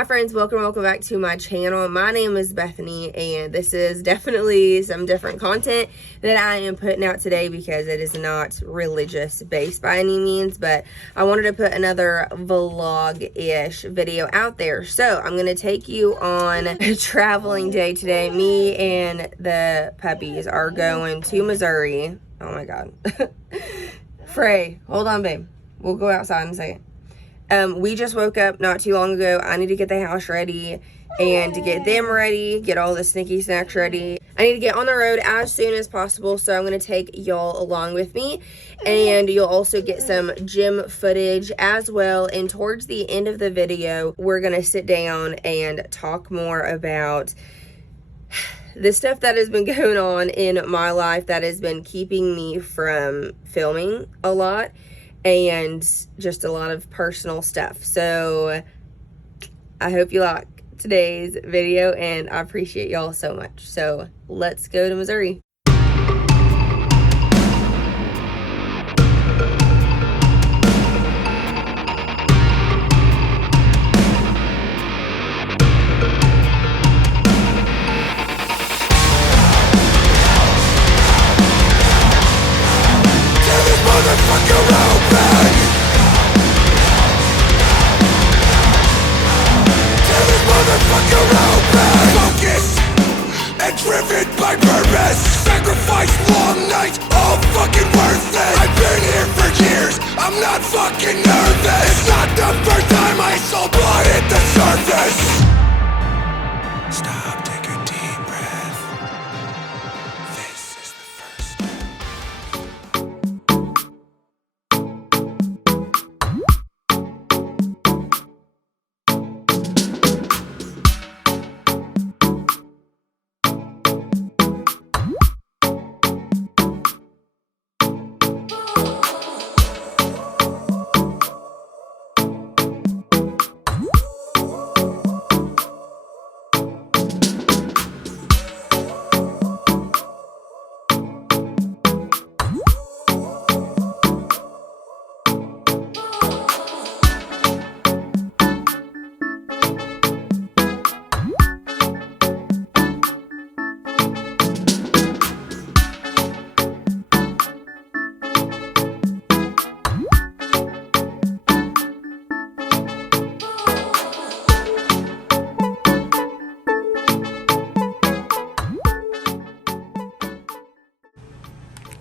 Hi friends, welcome back to my channel. My name is Bethany and this is definitely some different content that I am putting out today because it is not religious based by any means, but I wanted to put another vlog-ish video out there. So I'm going to take you on a traveling day today. Me and the puppies are going to Missouri. Oh my God. Frey, hold on babe. We'll go outside in a second. We just woke up not too long ago. I need to get the house ready and to get them ready, get all the sneaky snacks ready. I need to get on the road as soon as possible, so I'm going to take y'all along with me. And you'll also get some gym footage as well. And towards the end of the video, we're going to sit down and talk more about the stuff that has been going on in my life that has been keeping me from filming a lot. And just a lot of personal stuff. So I hope you like today's video and I appreciate y'all so much. So let's go to Missouri. Driven by purpose, sacrifice long nights, all fucking worth it. I've been here for years, I'm not fucking nervous. It's not the first time I saw blood hit the surface. Stop, take a deep breath. This is the first step.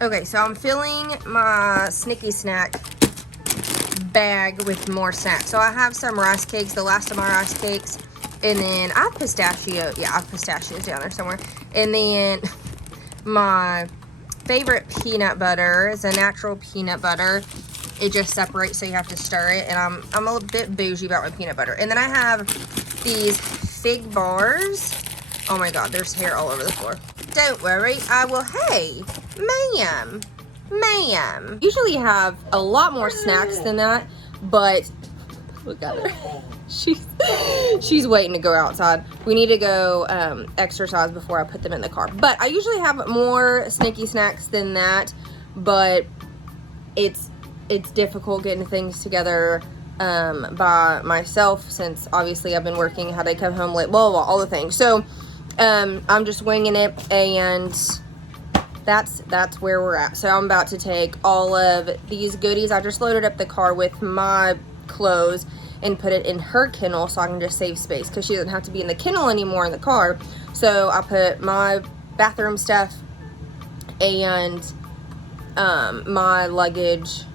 Okay, so I'm filling my sneaky snack bag with more snacks. So I have some rice cakes, the last of my rice cakes, and then I have pistachio. Yeah, I have pistachios down there somewhere. And then my favorite peanut butter is a natural peanut butter. It just separates, so you have to stir it. And I'm a little bit bougie about my peanut butter. And then I have these fig bars. Oh my God, there's hair all over the floor. Don't worry, I will. Hey, ma'am. Usually have a lot more snacks than that, but look at her. She's waiting to go outside. We need to go exercise before I put them in the car. But I usually have more sneaky snacks than that, but it's difficult getting things together by myself since obviously I've been working, how they come home late, blah, blah, blah, all the things. So I'm just winging it, and that's where we're at. So I'm about to take all of these goodies. I just loaded up the car with my clothes and put it in her kennel so I can just save space because she doesn't have to be in the kennel anymore in the car. So I put my bathroom stuff and my luggage,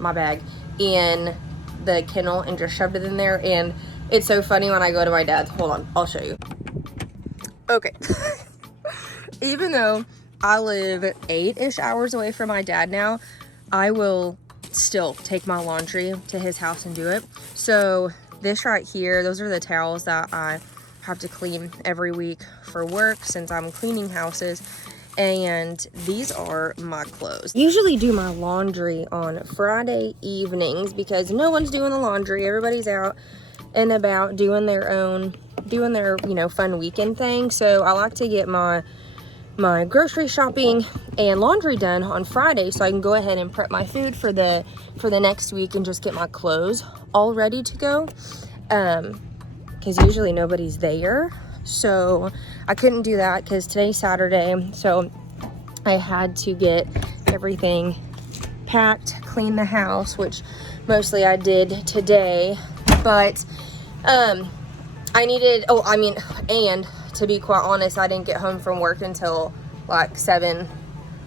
my bag, in the kennel and just shoved it in there. And it's so funny when I go to my dad's. Hold on, I'll show you. Okay. Even though I live 8-ish hours away from my dad now, I will still take my laundry to his house and do it. So this right here, those are the towels that I have to clean every week for work since I'm cleaning houses. And these are my clothes. Usually do my laundry on Friday evenings because no one's doing the laundry. Everybody's out and about doing their fun weekend thing. So I like to get my grocery shopping and laundry done on Friday so I can go ahead and prep my food for the next week and just get my clothes all ready to go. because usually nobody's there. So I couldn't do that because today's Saturday. So I had to get everything packed, clean the house, which mostly I did today. But I needed, and to be quite honest, I didn't get home from work until like 7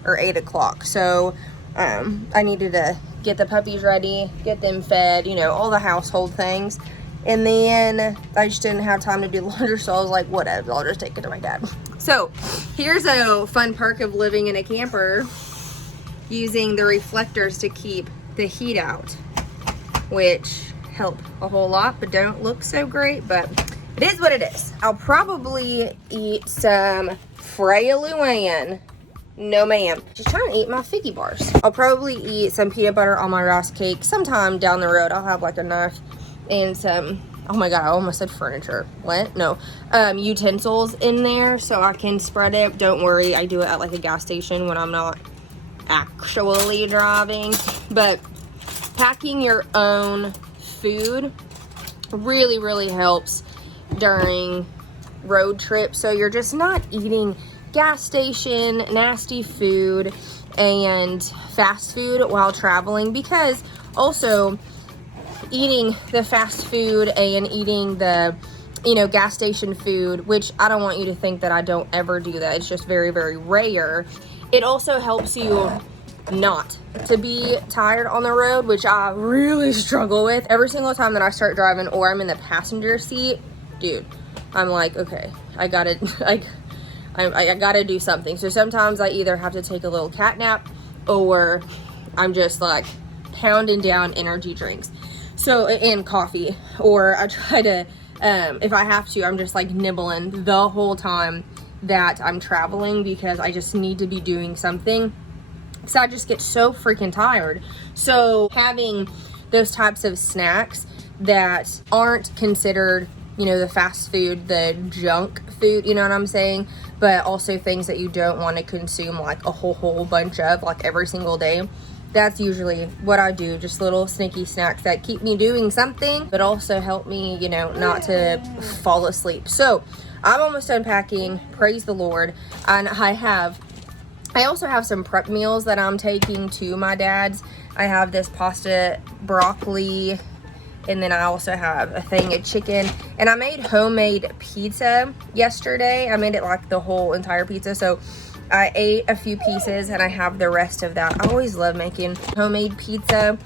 or 8 o'clock. So I needed to get the puppies ready, get them fed, all the household things. And then I just didn't have time to do laundry, so I was like, whatever, I'll just take it to my dad. So here's a fun perk of living in a camper, using the reflectors to keep the heat out, which help a whole lot, but don't look so great, but it is what it is. I'll probably eat some Freya Luann. No ma'am. Just trying to eat my figgy bars. I'll probably eat some peanut butter on my rice cake sometime down the road. I'll have like a knife and some, oh my god, I almost said furniture. What? No. Utensils in there so I can spread it. Don't worry, I do it at like a gas station when I'm not actually driving. But packing your own food really, really helps during road trips. So you're just not eating gas station nasty food and fast food while traveling, because also eating the fast food and eating the gas station food, which I don't want you to think that I don't ever do that, it's just very, very rare. It also helps you not to be tired on the road, which I really struggle with. Every single time that I start driving or I'm in the passenger seat, dude, I'm like, okay, I gotta I gotta do something. So sometimes I either have to take a little cat nap or I'm just like pounding down energy drinks. So, and coffee, or I try to, if I have to, I'm just like nibbling the whole time that I'm traveling, because I just need to be doing something, because I just get so freaking tired. So having those types of snacks that aren't considered, the fast food, the junk food, you know what I'm saying? But also things that you don't want to consume like a whole bunch of like every single day. That's usually what I do, just little sneaky snacks that keep me doing something, but also help me, not to fall asleep. So I'm almost done packing, praise the Lord. And I also have some prep meals that I'm taking to my dad's. I have this pasta, broccoli, and then I also have a thing of chicken. And I made homemade pizza yesterday. I made it like the whole entire pizza. So I ate a few pieces and I have the rest of that. I always love making homemade pizza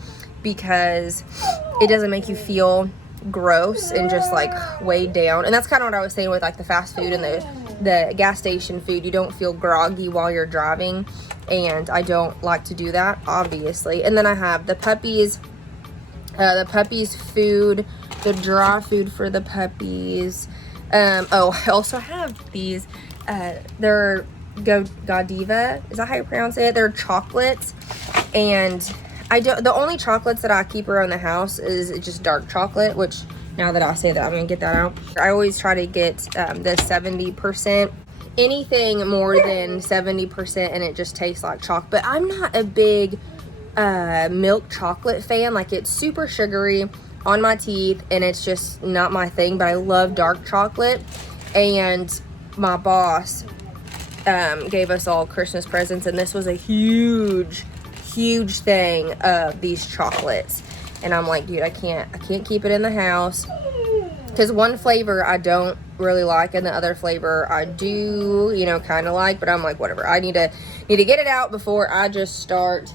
because it doesn't make you feel gross and just like weighed down. And that's kind of what I was saying with like the fast food and the gas station food. You don't feel groggy while you're driving, and I don't like to do that, obviously. And then I have the puppies food, the dry food for the puppies. I also have these, they're Godiva, is that how you pronounce it? They're chocolates, and the only chocolates that I keep around the house is just dark chocolate, which now that I say that, I'm gonna get that out. I always try to get the 70%. Anything more than 70% and it just tastes like chalk. But I'm not a big milk chocolate fan. Like, it's super sugary on my teeth and it's just not my thing. But I love dark chocolate, and my boss gave us all Christmas presents, and this was a huge thing of these chocolates. And I'm like, dude, I can't keep it in the house, because one flavor I don't really like and the other flavor I do, kind of like. But I'm like, whatever, I need to get it out before I just start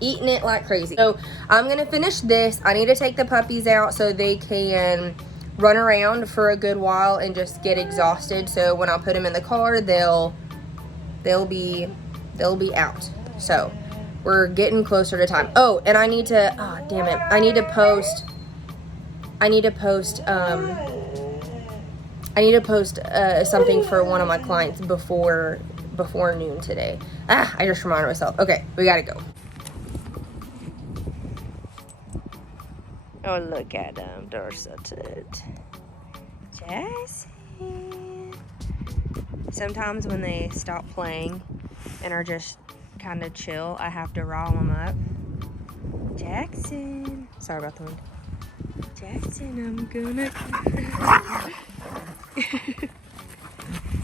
eating it like crazy. So I'm gonna finish this. I need to take the puppies out so they can run around for a good while and just get exhausted. So when I put them in the car, they'll be out. So we're getting closer to time. Oh, and I need to, damn it, I need to post something for one of my clients before noon today. I just reminded myself. Okay, we gotta go. Oh, look at them. They're so cute. Jessie. Sometimes when they stop playing and are just kind of chill, I have to rile them up. Jackson. Sorry about the wind. Jackson, I'm gonna.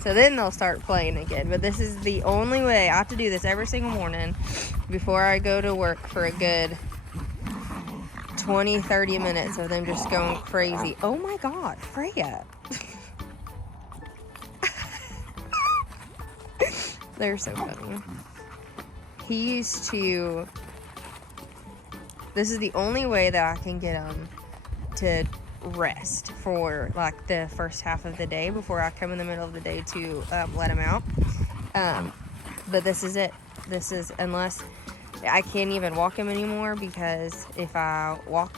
So then they'll start playing again. But this is the only way. I have to do this every single morning before I go to work for a good 20-30 minutes of them just going crazy. Oh my God, Freya. They're so funny. He used to. This is the only way that I can get him to rest for like the first half of the day before I come in the middle of the day to let him out. But this is it. This is, unless I can't even walk him anymore, because if I walk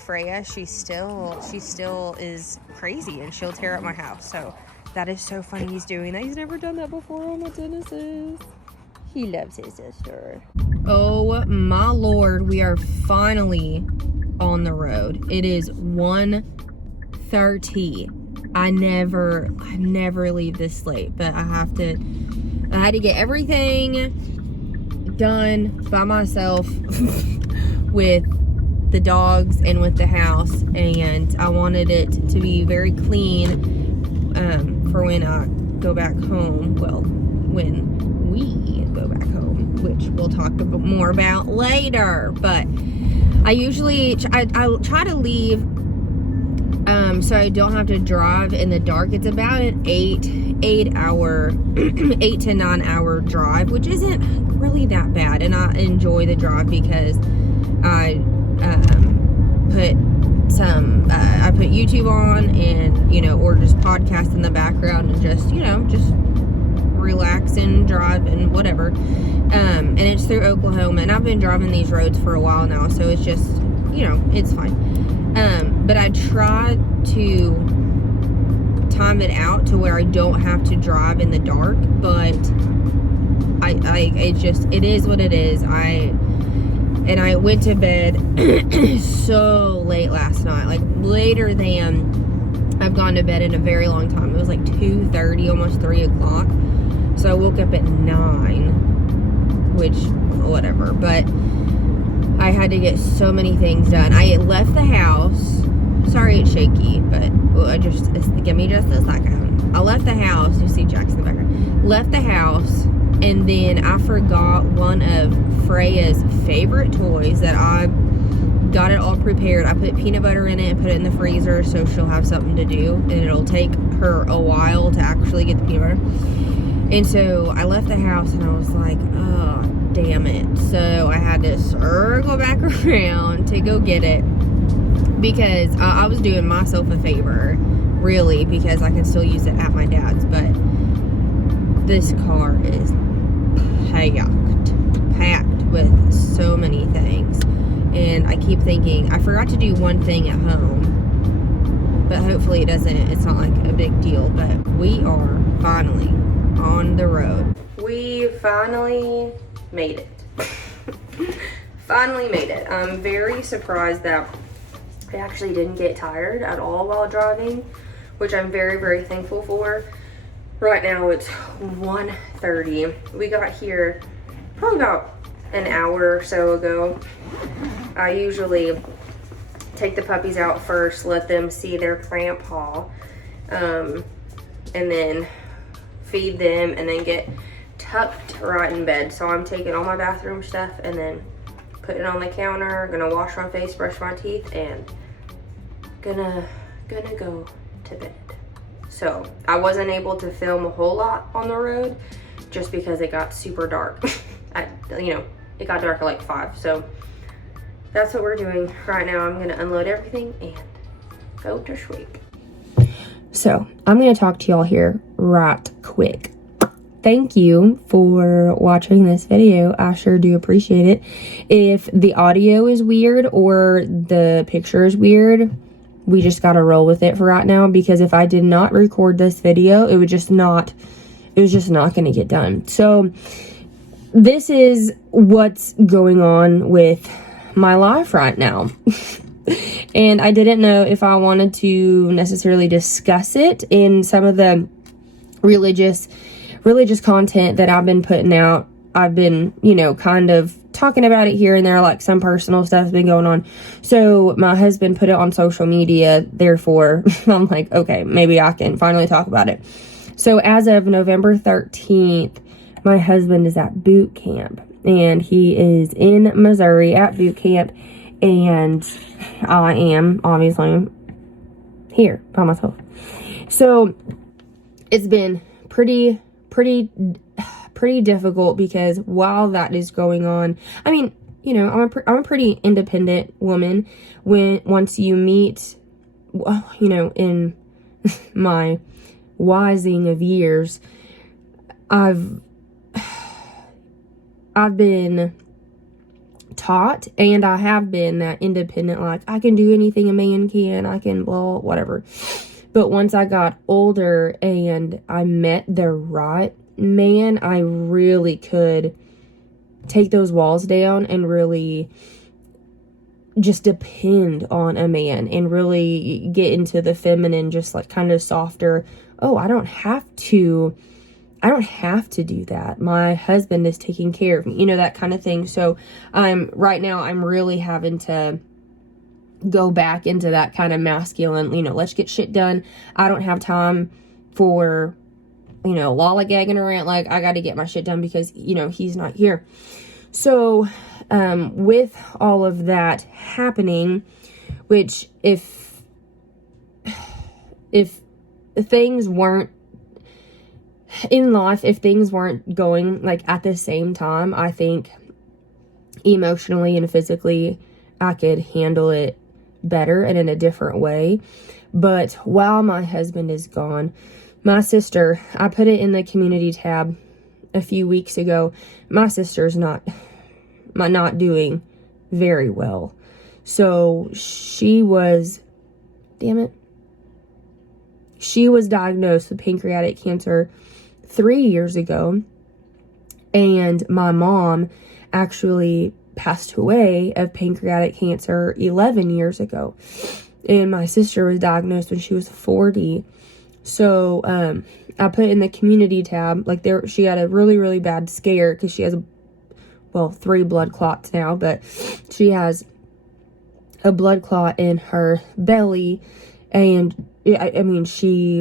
Freya, she still is crazy and she'll tear up my house. So that is so funny he's doing that. He's never done that before. Oh my goodness. He loves his sister. Oh my Lord, we are finally on the road. It is 1:30. I never leave this late, but I had to get everything done by myself with the dogs and with the house, and I wanted it to be very clean for when I go back home. Well, when we go back home, which we'll talk more about later. But I usually I try to leave so I don't have to drive in the dark. It's about an 8 to 9 hour drive, which isn't really that bad, and I enjoy the drive because I put YouTube on, and or just podcast in the background, and just relax and drive and whatever. And it's through Oklahoma, and I've been driving these roads for a while now, so it's just it's fine. But I try to time it out to where I don't have to drive in the dark, but it is what it is. I went to bed so late last night, like later than I've gone to bed in a very long time. It was like 2:30, almost 3 o'clock. So I woke up at 9, which, whatever. But I had to get so many things done. I left the house. Sorry it's shaky, but give me just a second. I left the house. You see Jackson in the background. Left the house, and then I forgot one of Freya's favorite toys that I got it all prepared. I put peanut butter in it and put it in the freezer so she'll have something to do, and it'll take her a while to actually get the peanut butter. And so I left the house, and I was like, oh, damn it. So I had to circle back around to go get it, because I was doing myself a favor, really, because I can still use it at my dad's. But this car is packed with so many things. And I keep thinking, I forgot to do one thing at home, but hopefully it's not like a big deal. But we are finally on the road. We finally made it. Finally made it. I'm very surprised that I actually didn't get tired at all while driving, which I'm very, very thankful for. Right now it's 1:30. We got here probably about an hour or so ago. I usually take the puppies out first, let them see their grandpa, and then feed them, and then get tucked right in bed. So I'm taking all my bathroom stuff and then putting it on the counter, gonna wash my face, brush my teeth, and gonna go to bed. So I wasn't able to film a whole lot on the road just because it got super dark. It got dark at like 5. So that's what we're doing right now. I'm gonna unload everything and go to sleep. So I'm gonna talk to y'all here right quick. Thank you for watching this video. I sure do appreciate it. If the audio is weird or the picture is weird, we just gotta roll with it for right now, because if I did not record this video, it was just not gonna get done. So this is what's going on with my life right now. And I didn't know if I wanted to necessarily discuss it in some of the religious content that I've been putting out. I've been, kind of talking about it here and there, like some personal stuff has been going on. So my husband put it on social media. Therefore, I'm like, okay, maybe I can finally talk about it. So as of November 13th, my husband is at boot camp, and he is in Missouri at boot camp, and I am obviously here by myself. So it's been pretty difficult, because while that is going on, I mean, you know, I'm a pretty independent woman. Once you meet, you know, in my wising of years, I've been taught, and I have been that independent, like, I can do anything a man can, I can blah, whatever. But once I got older and I met the right man, I really could take those walls down and really just depend on a man and really get into the feminine, just like kind of softer. Oh, I don't have to do that. My husband is taking care of me, you know, that kind of thing. So right now I'm really having to go back into that kind of masculine, you know, let's get shit done. I don't have time for, you know, lollygagging around. Like, I got to get my shit done because, you know, he's not here. So with all of that happening, which if things weren't in life, if things weren't going like at the same time, I think emotionally and physically I could handle it better and in a different way. But while my husband is gone, my sister, I put it in the community tab a few weeks ago, my sister's not doing very well. So she was diagnosed with pancreatic cancer 3 years ago, and my mom actually passed away of pancreatic cancer 11 years ago, and my sister was diagnosed when she was 40. So I put in the community tab, like, she had a really bad scare because she has 3 blood clots now, but she has a blood clot in her belly. And I mean,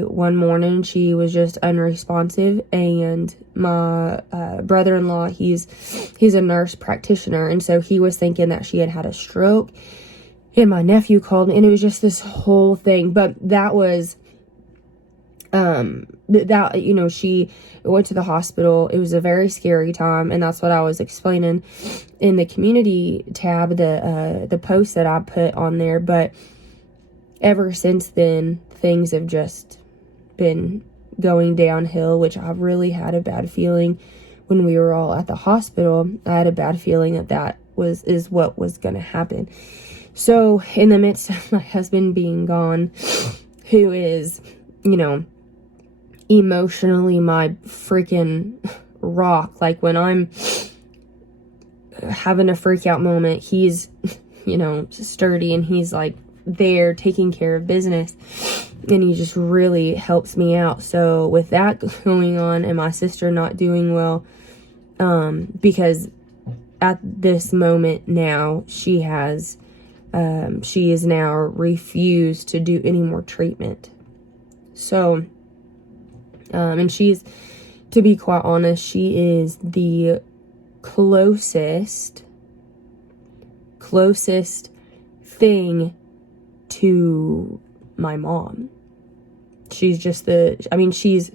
one morning she was just unresponsive, and my brother-in-law, he's a nurse practitioner, and so he was thinking that she had a stroke, and my nephew called me, and it was just this whole thing. But that was you know, she went to the hospital. It was a very scary time, and that's what I was explaining in the community tab, the post that I put on there. But ever since then, things have just been going downhill, which I really had a bad feeling when we were all at the hospital. I had a bad feeling that is what was going to happen. So in the midst of my husband being gone, who is, you know, emotionally my freaking rock, like when I'm having a freak out moment, he's, you know, sturdy, and he's like there taking care of business, and he just really helps me out. So with that going on, and my sister not doing well, because at this moment now she is now refused to do any more treatment. So and she's, to be quite honest, she is the closest thing to my mom. She's just she's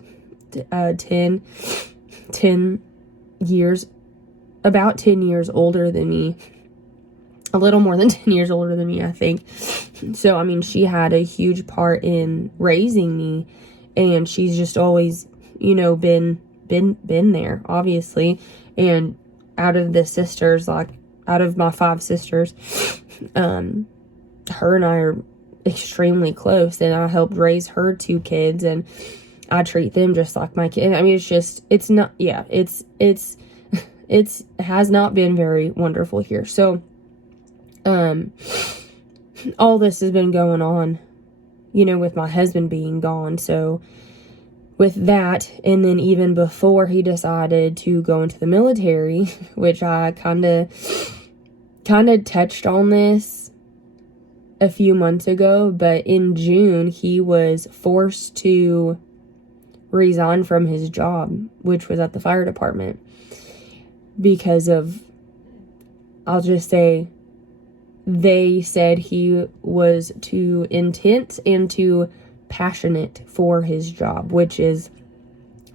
10 years, about 10 years older than me. A little more than 10 years older than me, I think. So, I mean, she had a huge part in raising me, and she's just always, you know, been there, obviously. And out of the sisters, like, out of my 5 sisters, her and I are extremely close, and I helped raise her 2 kids, and I treat them just like my kid. I mean, it has not been very wonderful here. So, all this has been going on, you know, with my husband being gone. So with that. And then even before he decided to go into the military, which I kind of touched on this a few months ago, but in June he was forced to resign from his job, which was at the fire department, because of, I'll just say, they said he was too intense and too passionate for his job, which is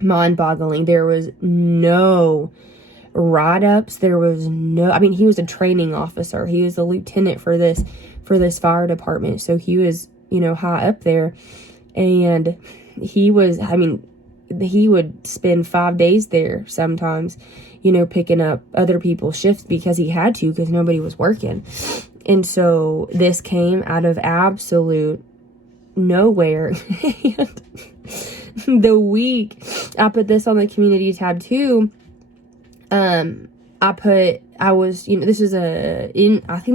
mind-boggling. There was no write-ups. There was no, I mean, he was a training officer. He was a lieutenant for this fire department. So he was, high up there. And he was, I mean, he would spend 5 days there sometimes, picking up other people's shifts because he had to, because nobody was working. And so this came out of absolute nowhere. And the week I put this on the community tab too, I think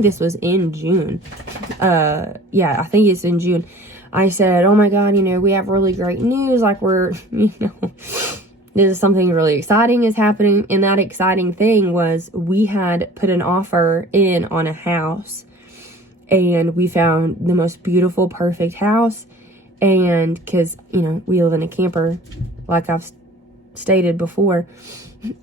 this was in June. I think it's in June. I said, oh my God, we have really great news. Like, we're, this is something really exciting is happening. And that exciting thing was we had put an offer in on a house, and we found the most beautiful, perfect house. And cause, we live in a camper, like I've stated before,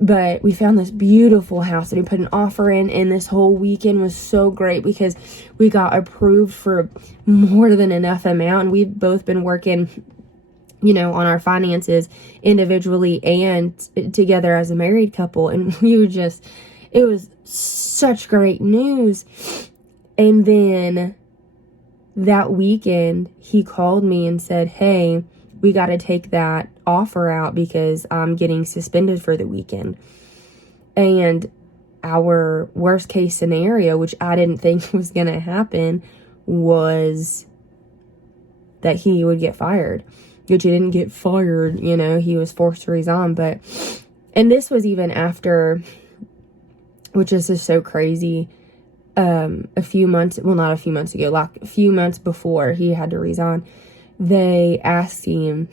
but we found this beautiful house and we put an offer in, and this whole weekend was so great because we got approved for more than enough amount. And we've both been working, on our finances individually and together as a married couple. And it was such great news. And then that weekend he called me and said, hey, we got to take that offer out because I'm getting suspended for the weekend. And our worst case scenario, which I didn't think was going to happen, was that he would get fired, which he didn't get fired. He was forced to resign. And this was even after, which is just so crazy, a few months before he had to resign, they asked him,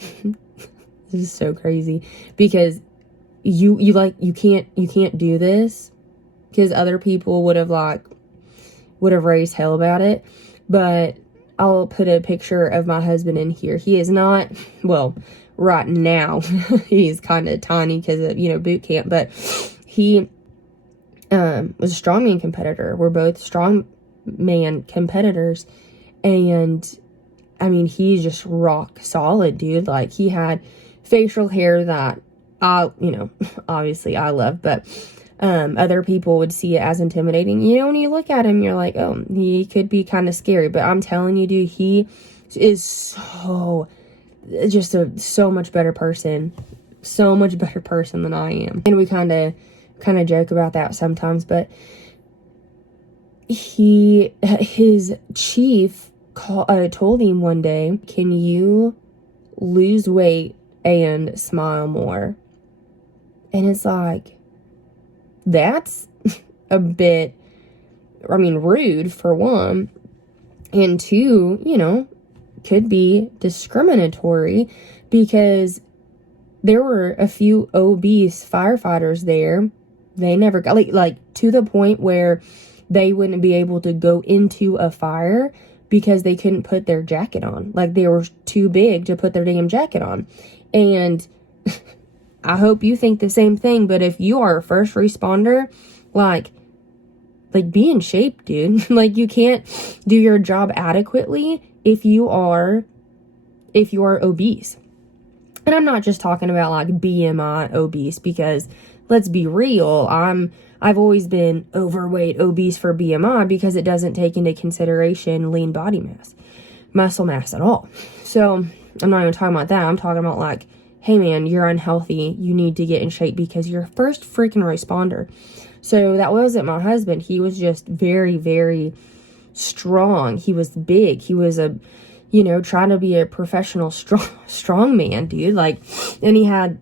this is so crazy, because you can't do this, because other people would have raised hell about it. But I'll put a picture of my husband in here. He is not, well, right now he's kind of tiny because of boot camp, but he was a strongman competitor. We're both strongman competitors, and I mean, he's just rock solid, dude. Like, he had facial hair that obviously I love, but other people would see it as intimidating. When you look at him, you're like, oh, he could be kind of scary. But I'm telling you, dude, he is so much better person, than I am. And we kind of joke about that sometimes, but his chief told him one day, can you lose weight and smile more? And it's like, that's a bit, rude for one, and two, could be discriminatory, because there were a few obese firefighters there. They never got like to the point where they wouldn't be able to go into a fire because they couldn't put their jacket on. Like, they were too big to put their damn jacket on. And I hope you think the same thing, but if you are a first responder, like be in shape, dude. Like, you can't do your job adequately if you are obese. And I'm not just talking about like BMI obese, because let's be real, I've always been overweight, obese for BMI, because it doesn't take into consideration lean body mass, muscle mass at all. So I'm not even talking about that. I'm talking about like, hey man, you're unhealthy. You need to get in shape because you're first freaking responder. So that wasn't my husband. He was just very, very strong. He was big. He was trying to be a professional strong man, dude. Like, and he had,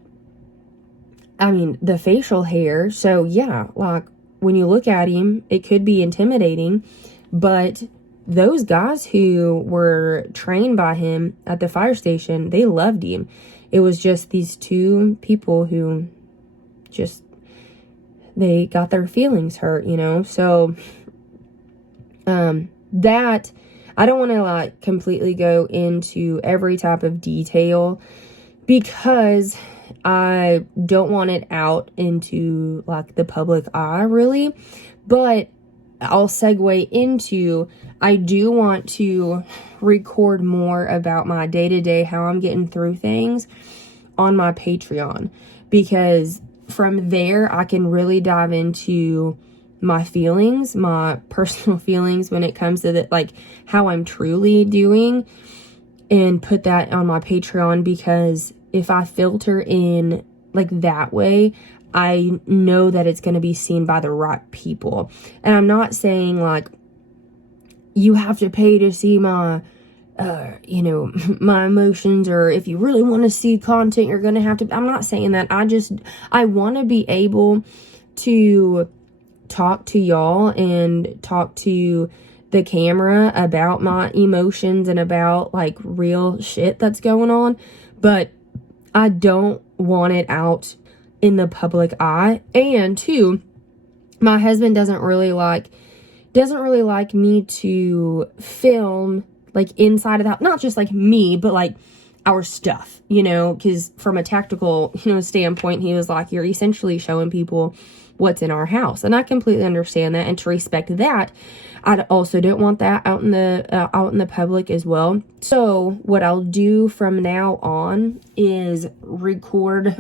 the facial hair. So yeah, like when you look at him, it could be intimidating, but those guys who were trained by him at the fire station, they loved him. It was just these two people who just, they got their feelings hurt, you know? So, that, I don't want to like completely go into every type of detail because I don't want it out into like the public eye really, but I'll segue into, I do want to record more about my day-to-day, how I'm getting through things on my Patreon, because from there I can really dive into my feelings, my personal feelings when it comes to like how I'm truly doing, and put that on my Patreon, because if I filter in like that way, I know that it's going to be seen by the right people. And I'm not saying like you have to pay to see my you know, my emotions, or if you really want to see content, you're going to have to. I'm not saying that. I want to be able to talk to y'all and talk to the camera about my emotions and about like real shit that's going on, but I don't want it out in the public eye. And two, my husband doesn't really like me to film like inside of that, not just like me, but like our stuff, you know, because from a tactical, you know, standpoint, he was like, you're essentially showing people what's in our house. And I completely understand that, and to respect that, I also don't want that out in the public as well. So what I'll do from now on is record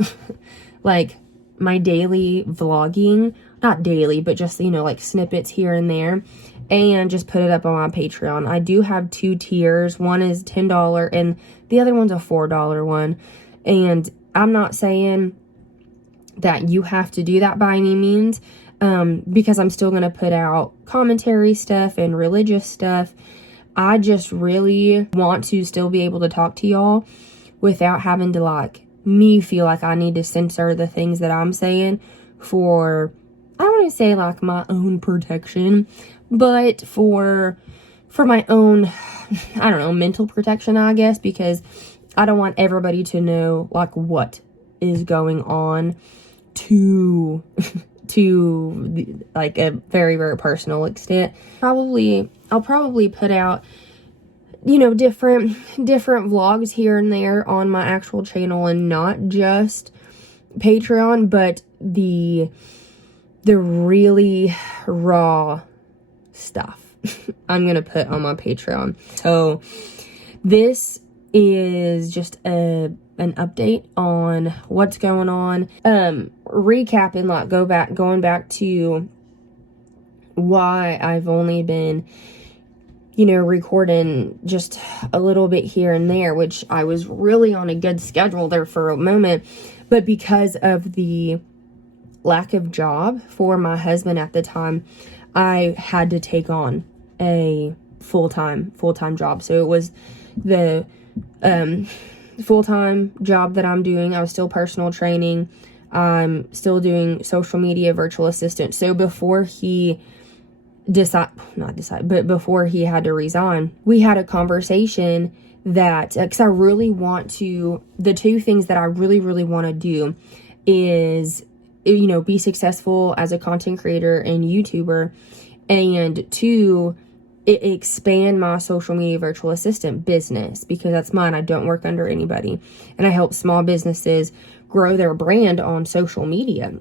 like my daily vlogging, not daily, but just, you know, like snippets here and there, and just put it up on my Patreon. I do have 2 tiers. One is $10 and the other one's a $4 one. And I'm not saying that you have to do that by any means, because I'm still going to put out commentary stuff and religious stuff. I just really want to still be able to talk to y'all without having to like me feel like I need to censor the things that I'm saying for, I don't want to say like my own protection, but for my own, I don't know, mental protection, I guess, because I don't want everybody to know like what is going on to like a very, very personal extent. I'll probably put out, you know, different vlogs here and there on my actual channel, and not just Patreon, but the really raw stuff I'm gonna put on my Patreon. So this is just an update on what's going on. Recapping, like going back to why I've only been, you know, recording just a little bit here and there, which I was really on a good schedule there for a moment, but because of the lack of job for my husband at the time, I had to take on a full-time job. So it was the full-time job that I'm doing. I was still personal training. I'm still doing social media virtual assistant. So before he before he had to resign, we had a conversation that, because I really want to, the two things that I really, really want to do is, you know, be successful as a content creator and YouTuber, and two, expand my social media virtual assistant business, because that's mine. I don't work under anybody, and I help small businesses grow their brand on social media.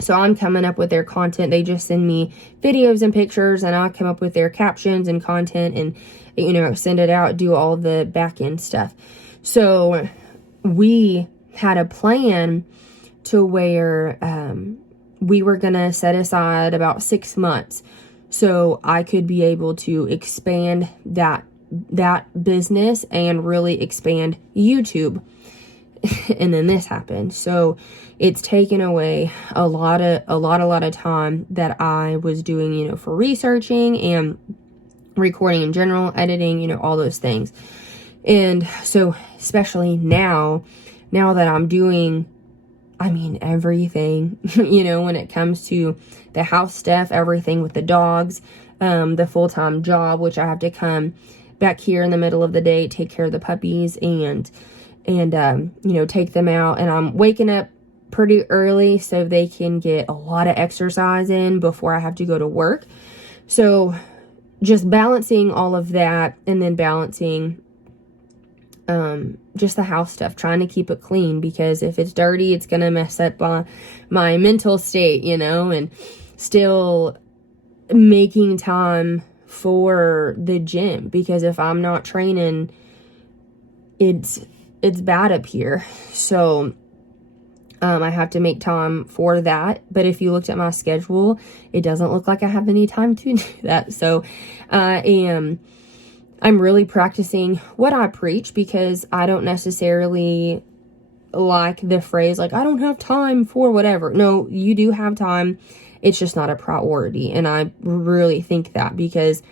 So I'm coming up with their content. They just send me videos and pictures, and I come up with their captions and content, and, you know, send it out, do all the back end stuff. So we had a plan to where we were gonna set aside about 6 months so I could be able to expand that business and really expand YouTube. And then this happened. So it's taken away a lot of time that I was doing, you know, for researching and recording in general, editing, you know, all those things. And so especially now that I'm doing, I mean, everything, you know, when it comes to the house stuff, everything with the dogs, the full-time job, which I have to come back here in the middle of the day, take care of the puppies and take them out. And I'm waking up pretty early so they can get a lot of exercise in before I have to go to work. So just balancing all of that, and then balancing just the house stuff, trying to keep it clean, because if it's dirty, it's going to mess up my mental state, and still making time for the gym, because if I'm not training, it's bad up here. So I have to make time for that. But if you looked at my schedule, it doesn't look like I have any time to do that. So I'm really practicing what I preach, because I don't necessarily like the phrase, like, I don't have time for whatever. No, you do have time. It's just not a priority. And I really think that, because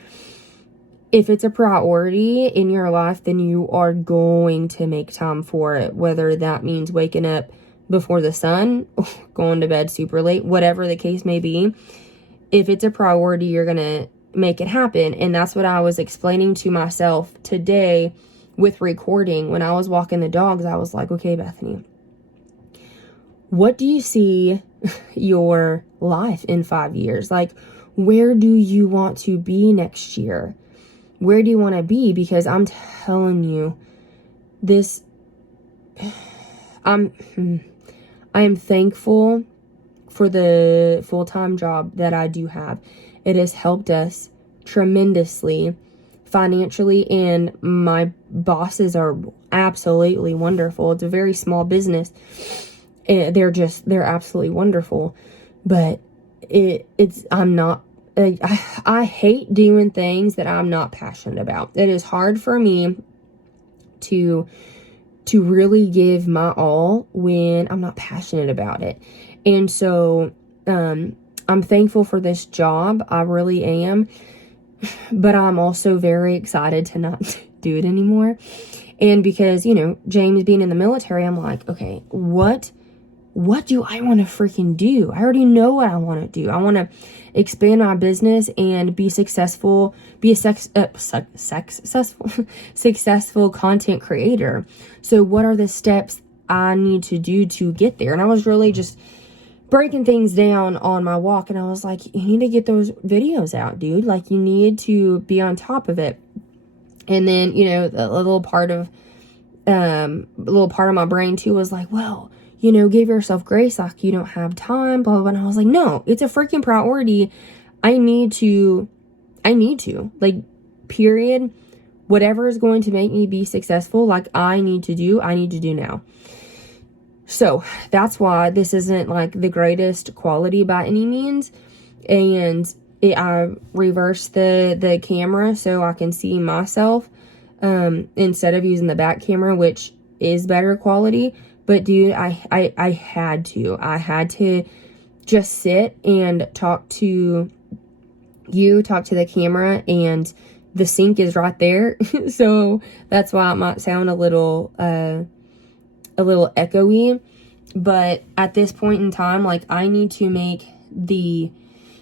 if it's a priority in your life, then you are going to make time for it, whether that means waking up before the sun, going to bed super late, whatever the case may be. If it's a priority, you're going to make it happen. And that's what I was explaining to myself today with recording. When I was walking the dogs, I was like, okay, Bethany, what do you see your life in 5 years? Like, where do you want to be next year? Where do you want to be? Because I'm telling you, I am thankful for the full-time job that I do have. It has helped us tremendously financially, and my bosses are absolutely wonderful. It's a very small business. They're absolutely wonderful. But I hate doing things that I'm not passionate about. It is hard for me to really give my all when I'm not passionate about it. And so I'm thankful for this job. I really am. But I'm also very excited to not do it anymore. And because, James being in the military, I'm like, okay, what do I want to freaking do? I already know what I want to do. I want to expand my business and be successful, successful content creator. So what are the steps I need to do to get there? And I was really just breaking things down on my walk, and I was like, you need to get those videos out, dude. Like, you need to be on top of it. And then, a little part of my brain too was like, well, give yourself grace, like, you don't have time, blah, blah, blah. And I was like, no, it's a freaking priority. I need to, like, period. Whatever is going to make me be successful, like, I need to do now. So that's why this isn't like the greatest quality by any means. And I reversed the camera so I can see myself, instead of using the back camera, which is better quality. But dude, I had to just sit and talk to the camera, and the sink is right there. So that's why it might sound a little echoey. But at this point in time, like, I need to make the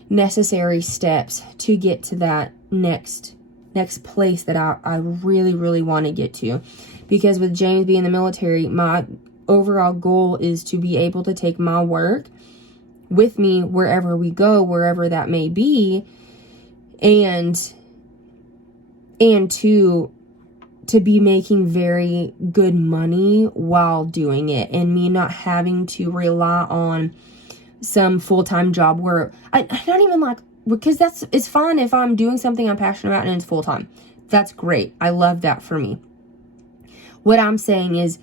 necessary steps to get to that next place that I really, really want to get to. Because with James being in the military, my overall goal is to be able to take my work with me wherever we go, wherever that may be, and to be making very good money while doing it, and me not having to rely on some full-time job where I not even like, because it's fine if I'm doing something I'm passionate about and it's full-time. That's great. I love that for me. What I'm saying is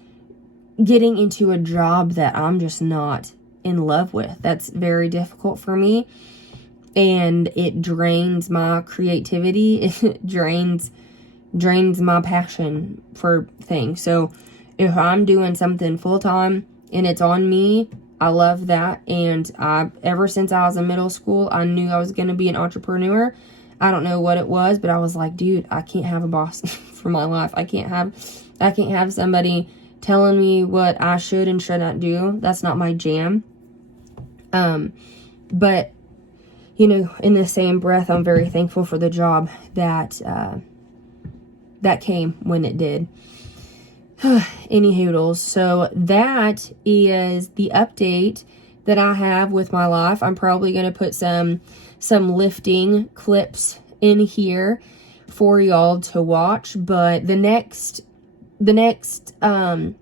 getting into a job that I'm just not in love with. That's very difficult for me, and it drains my creativity. It drains my passion for things. So if I'm doing something full-time and it's on me, I love that. And ever since I was in middle school, I knew I was going to be an entrepreneur. I don't know what it was, but I was like, dude, I can't have a boss for my life. I can't have somebody telling me what I should and should not do. That's not my jam. But you know, in the same breath, I'm very thankful for the job that that came when it did. Any hoodles. So that is the update that I have with my life. I'm probably going to put some lifting clips in here for y'all to watch, but the next in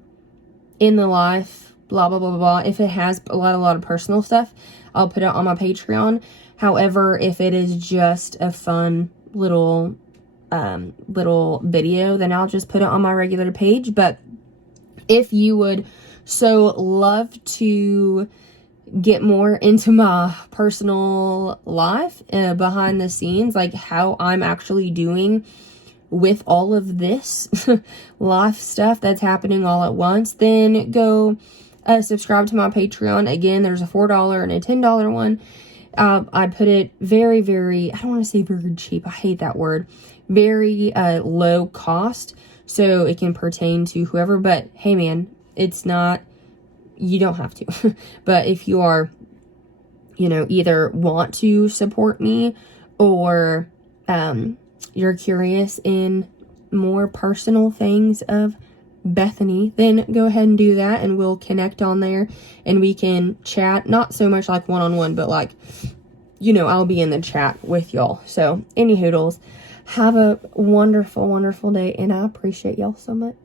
the life, blah blah blah blah blah, if it has a lot of personal stuff, I'll put it on my Patreon. However, if it is just a fun little video, then I'll just put it on my regular page. But if you would so love to get more into my personal life, behind the scenes, like how I'm actually doing with all of this life stuff that's happening all at once, then go subscribe to my Patreon. Again, there's a $4 and a $10 one. I put it very, very, I don't want to say very cheap. I hate that word. Very low cost, so it can pertain to whoever. But hey man, it's not, you don't have to. But if you are, you know, either want to support me or you're curious in more personal things of Bethany, then go ahead and do that, and we'll connect on there and we can chat. Not so much like one-on-one, but like, you know, I'll be in the chat with y'all. So any hoodles, have a wonderful, wonderful day, and I appreciate y'all so much.